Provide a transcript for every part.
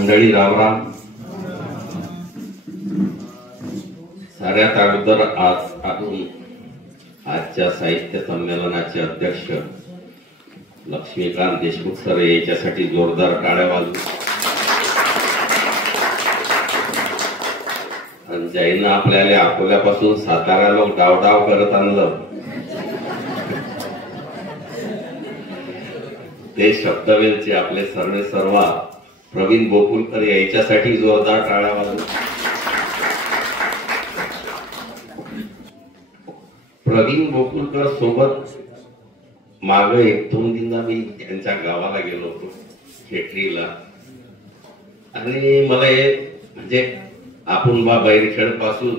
मंडळी रामराम. साऱ्यात अगोदर आजच्या साहित्य संमेलनाचे अध्यक्ष लक्ष्मीकांत देशमुख सर याच्यासाठी जोरदार टाळ्या वाजवू. आणि ज्यांना आपल्याला अकोल्यापासून साताऱ्याला डावडाव करत आणलं ते शब्दवेलचे आपले सरणे सर्वा प्रवीण गोकुलकर याच्यासाठी जोरदार टाळ्या वाजवू. प्रवीण गोकुलकर सोबत माग 1-2 दिवसा मी त्यांच्या गावाला गेलो होतो खेटरीला. आणि मला म्हणजे आपण बैरखेड पासून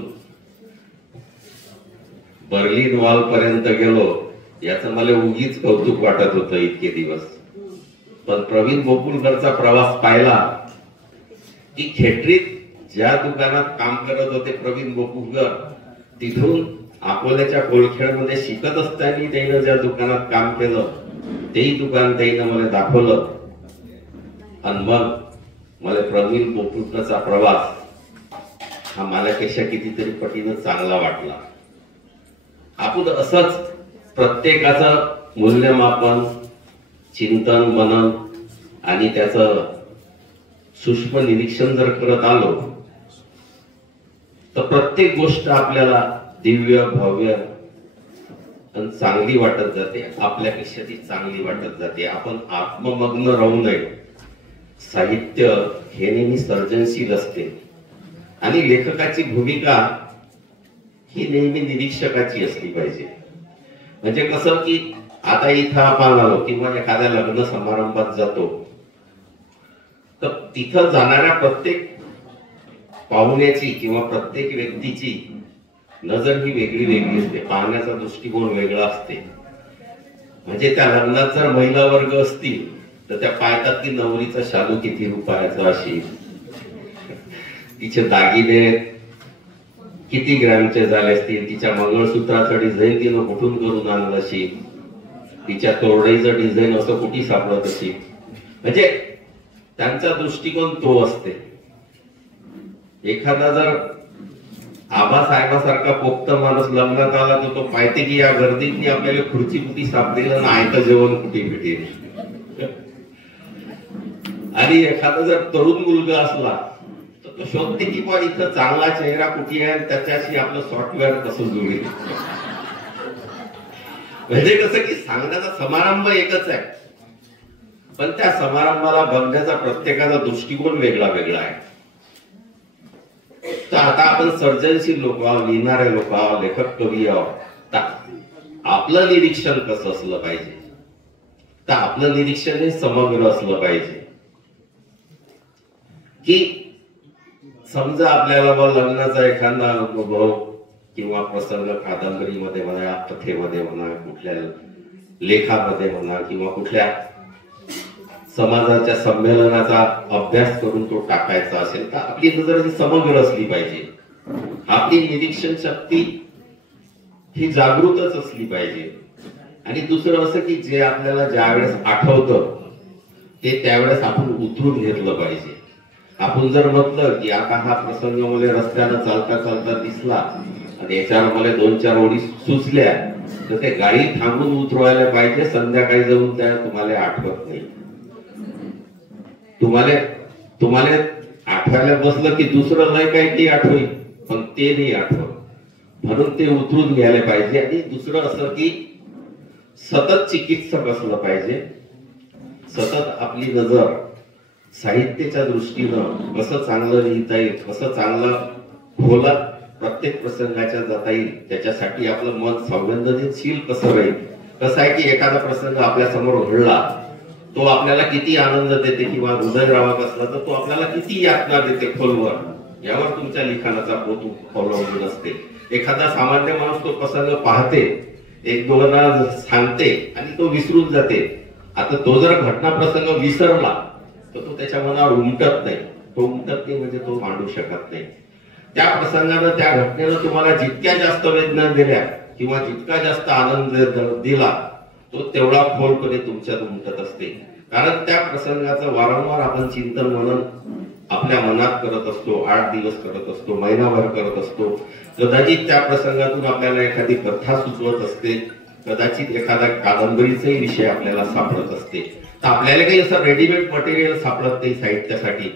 बर्लिन वॉल पर्यंत गेलो याचं मला उगीच कौतुक वाटत होतं इतके दिवस. पण प्रवीण गोकुलकरचा प्रवास पाहिला की खेटरीत ज्या दुकानात काम करत होते प्रवीण गोकुलकर तिथून अकोल्याच्या कोळखेडमध्ये शिकत असताना त्यानं ज्या दुकानात काम केलं तेही दुकान त्यानं मला दाखवलं. आणि मग मला प्रवीण गोकुलकरचा प्रवास हा माझ्यापेक्षा कितीतरी पटीनं चांगला वाटला. आपण असंच प्रत्येकाचं मूल्यमापन चिंतन मनन आणि त्याचं सूक्ष्म निरीक्षण जर करत आलो तर प्रत्येक गोष्ट आपल्याला दिव्य भव्य आणि चांगली वाटत जाते. आपल्यापेक्षा ती चांगली वाटत जाते. आपण आत्ममग्न राहू नये. साहित्य हे नेहमी सर्जनशील असते आणि लेखकाची भूमिका ही नेहमी निरीक्षकाची असली पाहिजे. म्हणजे कसं की आता इथं आपण आलो किंवा एखाद्या लग्न समारंभात जातो तर तिथं जाणाऱ्या प्रत्येक पाहुण्याची किंवा प्रत्येक व्यक्तीची नजर ही वेगळी वेगळी असते. पाहण्याचा दृष्टिकोन वेगळा असते. म्हणजे त्या लग्नात जर महिला वर्ग असतील तर त्या पाहतात की नवरीचा शालू किती रुपयाचा असेल, तिचे दागिने किती ग्रॅमचे झाले असतील, तिच्या मंगळसूत्राचं डिझाईन तिनं कुठून करून आणलं असेल, तिच्या तोरडीचं डिझाईन असं कुठे सापडत असेल. म्हणजे त्यांचा दृष्टिकोन तो असते. एखादा जर आबासाहेबासारखा पोक्त माणूस लग्नात आला तर तो पाहते की या गर्दीतनी आपल्याला खुर्ची कुठे सापडेल आणि आयतं जेवण कुठे भेटेल. आणि एखादा जर तरुण मुलगा असला तर तो शोधते की बा इथं चांगला चेहरा कुठे आहे त्याच्याशी आपलं सॉफ्टवेअर कसं जुळेल. म्हणजे कसं की सांगण्याचा समारंभ एकच आहे पण त्या समारंभाला बघण्याचा प्रत्येकाचा दृष्टिकोन वेगळा वेगळा आहे. तर आता आपण सर्जनशील लोक आहोत, लिहिणारे लोक आहोत, लेखक कवी आहोत. आपलं निरीक्षण कसं असलं पाहिजे तर आपलं निरीक्षण हे समग्र असलं पाहिजे. की समजा आपल्याला लग्नाचा एखादा अनुभव किंवा प्रसंग कादंबरीमध्ये म्हणा, कथेमध्ये म्हणा, कुठल्या लेखामध्ये म्हणा किंवा कुठल्या समाजाच्या संमेलनाचा अभ्यास करून तो टाकायचा असेल तर आपली नजर ही समग्र असली पाहिजे. आपली निरीक्षण शक्ती ही जागृतच असली पाहिजे. आणि दुसरं असं की जे आपल्याला ज्यावेळेस आठवतं ते त्यावेळेस आपण उतरून घेतलं पाहिजे. आपण जर म्हटलं की आता हा प्रसंग मला रस्त्यानं चालता चालता दिसला आणि याच्यावर मला 2-4 ओळी सुचल्या तर ते गाडी थांबून उतरवायला पाहिजे. संध्याकाळी जाऊन त्या तुम्हाला आठवत नाही. तुम्हाला आठवायला बसलं की दुसरं लय काय ते आठवेल पण ते नाही आठवत. म्हणून ते उतरून घ्यायला पाहिजे. आणि दुसरं असं की सतत चिकित्सक असलं पाहिजे. सतत आपली नजर साहित्याच्या दृष्टीनं कसं चांगलं लिहिता येईल, कसं चांगलं खोलात प्रत्येक प्रसंगाच्या जाता येईल त्याच्यासाठी आपलं मन संवेदनशील कसं राहील. कसं आहे की एखादा प्रसंग आपल्या समोर घडला तो आपल्याला किती आनंद देते किंवा हृदयरावक असला तर तो आपल्याला किती यातना देते खोलवर यावर तुमच्या लिखाणाचा पोत अवलंबून असते. एखादा सामान्य माणूस तो प्रसंग पाहते, 1-2 सांगते आणि तो विसरून जाते. आता तो जर घटना प्रसंग विसरला तर तो त्याच्या मनावर उमटत नाही. तो उमटत नाही म्हणजे तो मांडू शकत नाही. त्या प्रसंगानं त्या घटनेनं तुम्हाला जितक्या जास्त वेदना दिल्या किंवा जितका जास्त आनंद दिला तो तेवढा खोलपणे तुमच्यात उमटत असते. कारण त्या प्रसंगाचं वारंवार आपण चिंतन म्हणून आपल्या मनात करत असतो, 8 दिवस करत असतो, महिनाभर करत असतो. कदाचित त्या प्रसंगातून आपल्याला एखादी कथा सुचवत असते, कदाचित एखादा कादंबरीचाही विषय आपल्याला सापडत असते. तर आपल्याला काही असं रेडीमेड मटेरियल सापडत नाही साहित्यासाठी,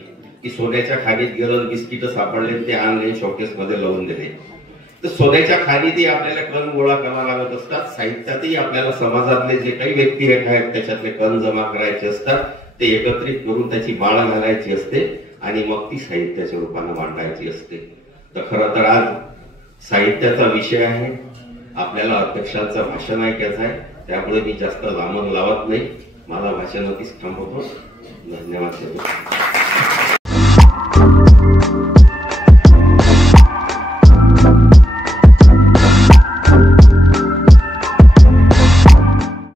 की सोन्याच्या खाणीत गेलं, बिस्किट सापडले, ते आणले शोकेस मध्ये लावून दिले. तर सोन्याच्या खाणीतही आपल्याला कण गोळा करावा लागत असतात. साहित्यातही आपल्याला समाजातले जे काही व्यक्तिरेखा आहेत त्याच्यातले कण जमा करायचे असतात, ते एकत्रित करून त्याची माळ घालायची असते आणि मग ती साहित्याच्या रूपाने मांडायची असते. तर खरं तर आज साहित्याचा विषय आहे, आपल्याला अध्यक्षांचं भाषण ऐकायचं आहे, त्यामुळे मी जास्त लांबून लावत नाही, मला भाषणातच थांबवतो. धन्यवाद.